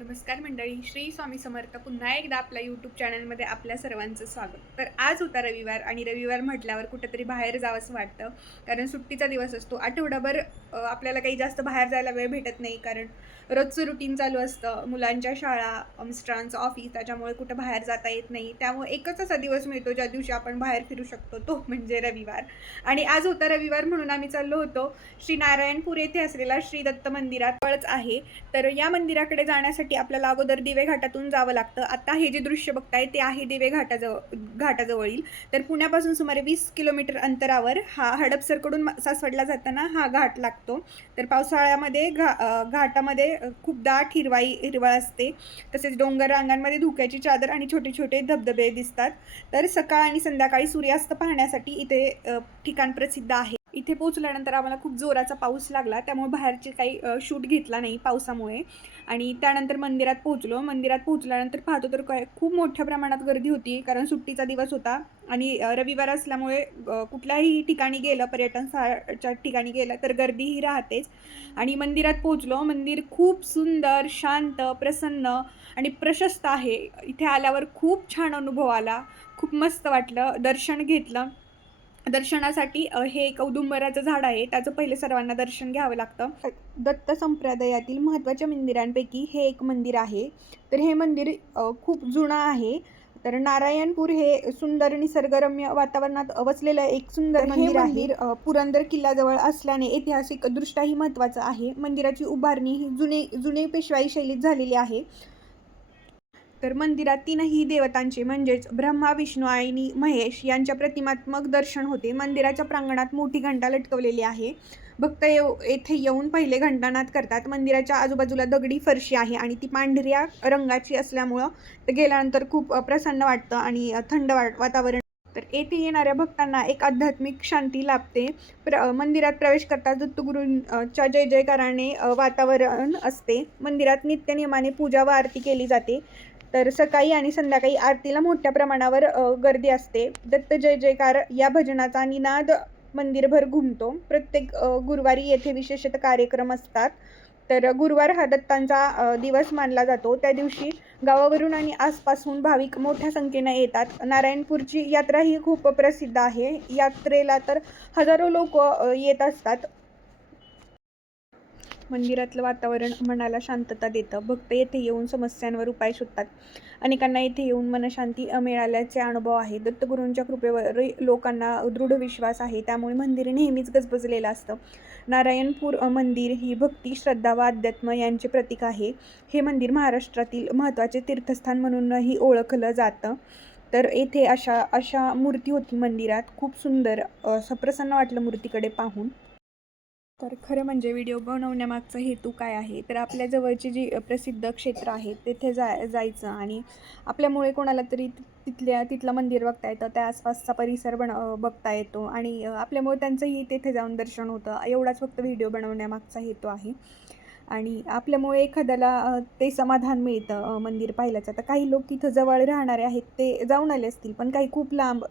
नमस्कार मंडळी, श्री स्वामी समर्थ. पुन्हा एकदा आपल्या यूट्यूब चॅनलमध्ये आपल्या सर्वांचं स्वागत. तर आज होता रविवार आणि रविवार म्हटल्यावर कुठेतरी बाहेर जावंसं वाटतं, कारण सुट्टीचा दिवस असतो. आठवडाभर आपल्याला काही जास्त बाहेर जायला वेळ भेटत नाही, कारण रोजचं रुटीन चालू असतं. मुलांच्या शाळा, मिस्टरांचं ऑफिस, त्याच्यामुळे कुठं बाहेर जाता येत नाही. त्यामुळे एकच असा दिवस मिळतो ज्या दिवशी आपण बाहेर फिरू शकतो, तो म्हणजे रविवार. आणि आज होता रविवार म्हणून आम्ही चाललो होतो श्री नारायणपूर येथे असलेला श्री दत्त मंदिरात जवळच आहे. तर या मंदिराकडे जाण्यासाठी आपल्याला अगोदर दिवे घाटातून जावं लागतं. आता हे जे दृश्य बघताय ते आहे दिवे घाटाजवळील. तर पुण्यापासून सुमारे 20 किलोमीटर अंतरावर हा हडपसरकडून सासवडला जाताना हा घाट लागतो. तर पावसाळ्यामध्ये घाटामध्ये खूप दाट हिरवळ असते. तसेच डोंगर रांगांमध्ये धुक्याची चादर आणि छोटे छोटे धबधबे दिसतात. तर सकाळ आणि संध्याकाळी सूर्यास्त पाहण्यासाठी इथे ठिकाण प्रसिद्ध आहे. इथे पोहोचल्यानंतर आम्हाला खूप जोराचा पाऊस लागला, त्यामुळे बाहेरचे काही शूट घेतला नाही पावसामुळे. आणि त्यानंतर मंदिरात पोहोचलो. मंदिरात पोहोचल्यानंतर पाहतो तर काय खूप मोठ्या प्रमाणात गर्दी होती, कारण सुट्टीचा दिवस होता आणि रविवार असल्यामुळे कुठल्याही ठिकाणी गेलं, पर्यटन स्थळाच्या ठिकाणी गेलं तर गर्दीही राहतेच. आणि मंदिरात पोहोचलो. मंदिर खूप सुंदर, शांत, प्रसन्न आणि प्रशस्त आहे. इथे आल्यावर खूप छान अनुभव आला. खूप मस्त वाटलं. दर्शन घेतलं. दर्शनासाठी हे एक औदुंबराचं झाड आहे, त्याचं पहिले सर्वांना दर्शन घ्यावं लागतं. दत्त संप्रदायातील महत्त्वाच्या मंदिरांपैकी हे एक मंदिर आहे. तर हे मंदिर खूप जुनं आहे. तर नारायणपूर हे सुंदर निसर्गरम्य वातावरणात वसलेलं एक सुंदर मंदिर आहे. पुरंदर किल्ल्याजवळ असल्याने ऐतिहासिकदृष्ट्याही महत्त्वाचं आहे. मंदिराची उभारणी ही जुने पेशवाई शैलीत झालेली आहे. तर मंदिरात तीनही देवतांचे म्हणजेच ब्रह्मा, विष्णू आणि महेश यांच्या प्रतिमात्मक दर्शन होते. मंदिराच्या प्रांगणात मोठी घंटा लटकवलेली आहे. भक्त येथे येऊन पहिले घंटानाद करतात. मंदिराच्या आजूबाजूला दगडी फरशी आहे आणि ती पांढऱ्या रंगाची असल्यामुळं ते गेल्यानंतर खूप प्रसन्न वाटतं आणि थंड वातावरण. तर येथे येणाऱ्या भक्तांना एक आध्यात्मिक शांती लाभते. मंदिरात प्रवेश करताच दत्तगुरूंच्या जय जयकाराने वातावरण असते. मंदिरात नित्यनियमाने पूजा व आरती केली जाते. तर सकाळी आणि संध्याकाळी आरतीला मोठ्या प्रमाणावर गर्दी असते. दत्त जय जयकार या भजनाचा निनाद मंदिरभर घुमतो. प्रत्येक गुरुवारी येथे विशेषतः कार्यक्रम असतात. तर गुरुवार हा दत्तांचा दिवस मानला जातो. त्या दिवशी गावावरून आणि आसपासून भाविक मोठ्या संख्येने येतात. नारायणपूरची यात्रा ही खूप प्रसिद्ध आहे. यात्रेला तर हजारो लोक येत असतात. मंदिरातलं वातावरण मनाला शांतता देतं. भक्त येथे येऊन समस्यांवर उपाय शोधतात. अनेकांना येथे येऊन मनशांती मिळाल्याचे अनुभव आहे. दत्तगुरूंच्या कृपेवर लोकांना दृढ विश्वास आहे, त्यामुळे मंदिर नेहमीच गजबजलेलं असतं. नारायणपूर मंदिर ही भक्ती, श्रद्धा व अध्यात्म यांचे प्रतीक आहे. हे मंदिर महाराष्ट्रातील महत्त्वाचे तीर्थस्थान म्हणूनही ओळखलं जातं. तर येथे अशा अशा मूर्ती होती मंदिरात. खूप सुंदर असं प्रसन्न वाटलं मूर्तीकडे पाहून. तर खरं म्हणजे व्हिडिओ बनवण्यामागचा हेतू काय आहे, तर आपल्या जवळची जी प्रसिद्ध क्षेत्र आहेत तिथे जायचं आणि आपल्यामुळे कोणाला तरी तिथलं मंदिर बघता येतं, त्या आसपासचा परिसर बघता येतो आणि आपल्यामुळे त्यांचंही तिथे जाऊन दर्शन होतं. एवढाच फक्त व्हिडिओ बनवण्यामागचा हेतू आहे. आणि आपल्यामुळे एखाद्याला ते समाधान मिळतं मंदिर पाहिल्याचं. तर काही लोक तिथं जवळ राहणारे आहेत ते जाऊन आले असतील, पण काही खूप लांब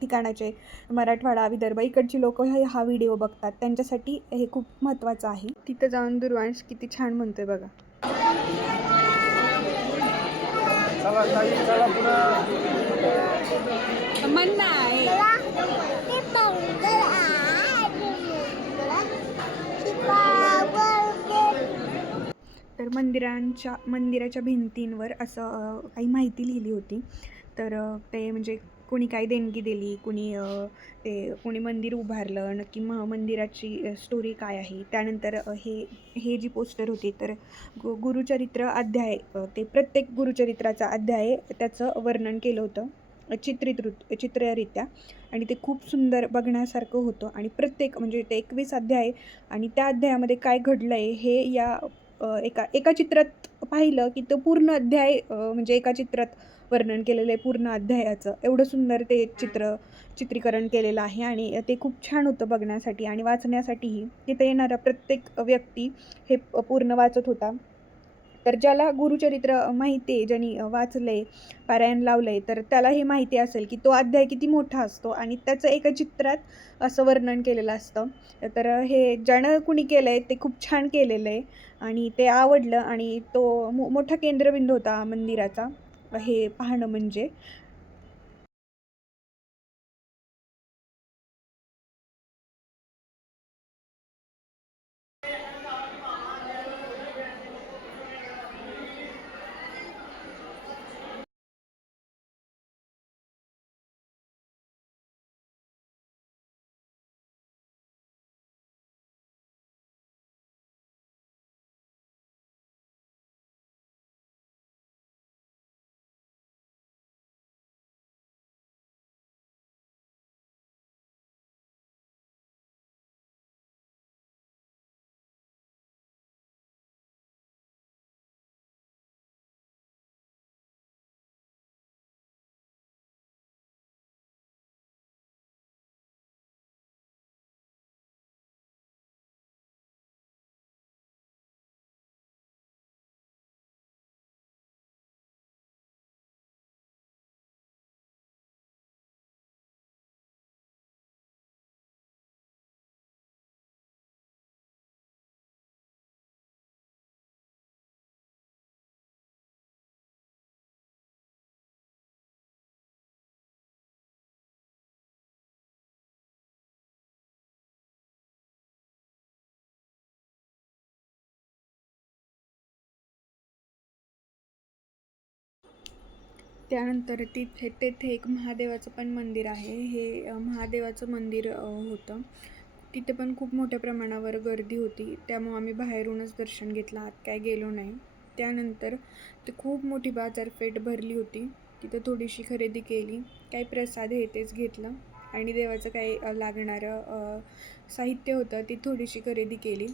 ठिकाणाचे मराठवाडा, विदर्भ इकडची लोक हा व्हिडिओ बघतात, त्यांच्यासाठी हे खूप महत्त्वाचं आहे. तिथं जाऊन दुर्वांश किती छान म्हणतोय बघा. म्हणणं आहे तर मंदिराच्या भिंतींवर असं काही माहिती लिहिली होती. तर ते म्हणजे कोणी काय देणगी दिली, कोणी मंदिर उभारलं, नक्की मंदिराची स्टोरी काय आहे. त्यानंतर हे जी पोस्टर होती तर गुरुचरित्र अध्याय, ते प्रत्येक गुरुचरित्राचा अध्याय त्याचं वर्णन केलं होतं चित्ररित्या, आणि ते खूप सुंदर बघण्यासारखं होतं. आणि प्रत्येक म्हणजे ते 21 अध्याय आणि त्या अध्यायामध्ये काय घडलं आहे हे या एका चित्रात पाहिलं की तो पूर्ण अध्याय म्हणजे एका चित्रात वर्णन केलेलं आहे पूर्ण अध्यायाचं. एवढं सुंदर ते चित्रीकरण केलेलं आहे आणि ते खूप छान होतं बघण्यासाठी आणि वाचण्यासाठीही. तिथे येणारा प्रत्येक व्यक्ती हे पूर्ण वाचत होता. तर ज्याला गुरुचरित्र माहिती आहे, ज्यांनी वाचलं आहे, पारायण लावलं आहे, तर त्याला हे माहिती असेल की तो अध्याय किती मोठा असतो आणि त्याचं एका चित्रात असं वर्णन केलेलं असतं. तर हे ज्यानं कुणी केलं आहे ते खूप छान केलेलं आहे आणि ते आवडलं आणि तो मोठा केंद्रबिंदू होता मंदिराचा हे पाहणं म्हणजे. त्यानंतर तेथे एक महादेवाचं पण मंदिर आहे. हे महादेवाचं मंदिर होतं. तिथे पण खूप मोठ्या प्रमाणावर गर्दी होती. त्यामुळं आम्ही बाहेरूनच दर्शन घेतलं, आत काय गेलो नाही. त्यानंतर ते खूप मोठी बाजारपेठ भरली होती. तिथं थोडीशी खरेदी केली. काही प्रसाद हे तेच घेतलं आणि देवाचं काही लागणारं साहित्य होतं ती थोडीशी खरेदी केली.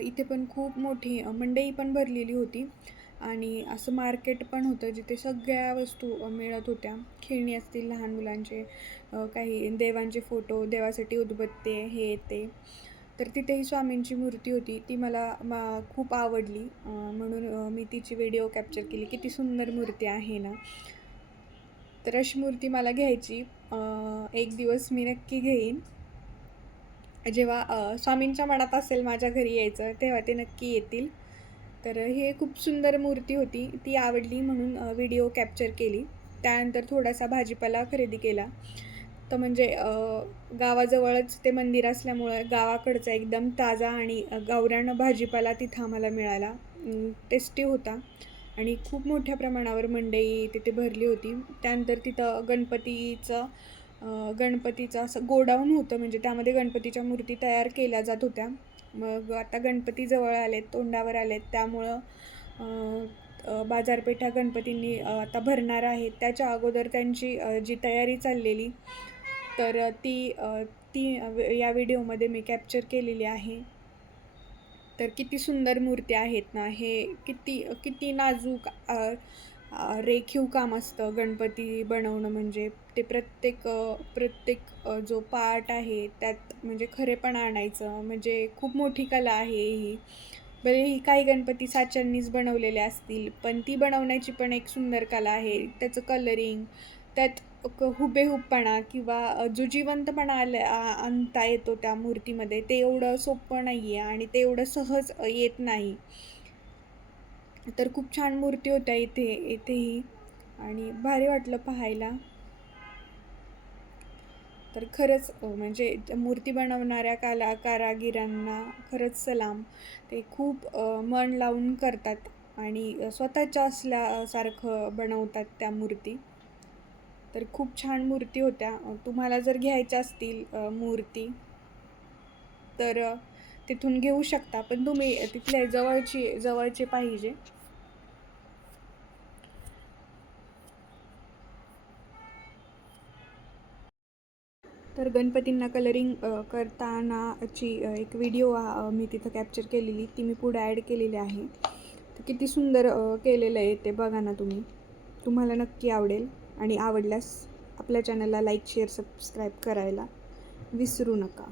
इथे पण खूप मोठी मंडई पण भरलेली होती आणि असं मार्केट पण होतं जिथे सगळ्या वस्तू मिळत होत्या. खेळणी असतील लहान मुलांचे, काही देवांचे फोटो, देवासाठी उदबत्ते हे ते. तर तिथेही स्वामींची मूर्ती होती, ती मला खूप आवडली, म्हणून मी तिची व्हिडिओ कॅप्चर केली. किती सुंदर मूर्ती आहे ना. तर अशी मूर्ती मला घ्यायची. एक दिवस मी नक्की घेईन. जेव्हा स्वामींच्या मनात असेल माझ्या घरी यायचं तेव्हा ते नक्की येतील. तर हे खूप सुंदर मूर्ती होती, ती आवडली म्हणून व्हिडिओ कॅप्चर केली. त्यानंतर थोडासा भाजीपाला खरेदी केला. तर म्हणजे गावाजवळच ते मंदिर असल्यामुळं गावाकडचा एकदम ताजा आणि गावरान भाजीपाला तिथं आम्हाला मिळाला. टेस्टी होता आणि खूप मोठ्या प्रमाणावर मंडई तिथे भरली होती. त्यानंतर तिथं गणपतीचं असं गोडाऊन होतं, म्हणजे त्यामध्ये गणपतीच्या मूर्ती तयार केल्या जात होत्या. मग आता गणपती जवळ आलेत, तोंडावर आलेत, त्यामुळं बाजारपेठा गणपतींनी आता भरणार आहेत. त्याच्या अगोदर त्यांची जी तयारी चाललेली, तर ती या व्हिडिओमध्ये मी कॅप्चर केलेली आहे. तर किती सुंदर मूर्त्या आहेत ना. हे किती किती नाजूक रेखीव काम असतं गणपती बनवणं म्हणजे. ते प्रत्येक जो पार्ट आहे त्यात म्हणजे खरेपणा आणायचं म्हणजे खूप मोठी कला आहे ही. भले ही काही गणपती साच्यांनीच बनवलेले असतील, पण ती बनवण्याची पण एक सुंदर कला आहे. त्याचं कलरिंग, त्यात हुबेहूबपणा किंवा जो जिवंतपणा आणता येतो त्या मूर्तीमध्ये, ते एवढं सोपं नाही आहे आणि ते एवढं सहज येत नाही. तर खूप छान मूर्ती होत्या इथेही आणि भारी वाटलं पाहायला. तर खरंच म्हणजे मूर्ती बनवणाऱ्या कारागिरांना खरंच सलाम. ते खूप मन लावून करतात आणि स्वतःच्या असल्यासारखं बनवतात त्या मूर्ती. तर खूप छान मूर्ती होत्या. तुम्हाला जर घ्यायच्या असतील मूर्ती तर तिथून घेऊ शकता, पण तुम्ही तिथल्या जवळचे पाहिजे. तर गणपतींना कलरिंग करतानाची एक व्हिडिओ मी तिथं कॅप्चर केलेली, ती मी पुढे ॲड केलेली आहे. तर किती सुंदर केलेलं आहे ते बघा ना तुम्ही. तुम्हाला नक्की आवडेल आणि आवडल्यास आपल्या चॅनलला लाईक, शेअर, सबस्क्राईब करायला विसरू नका.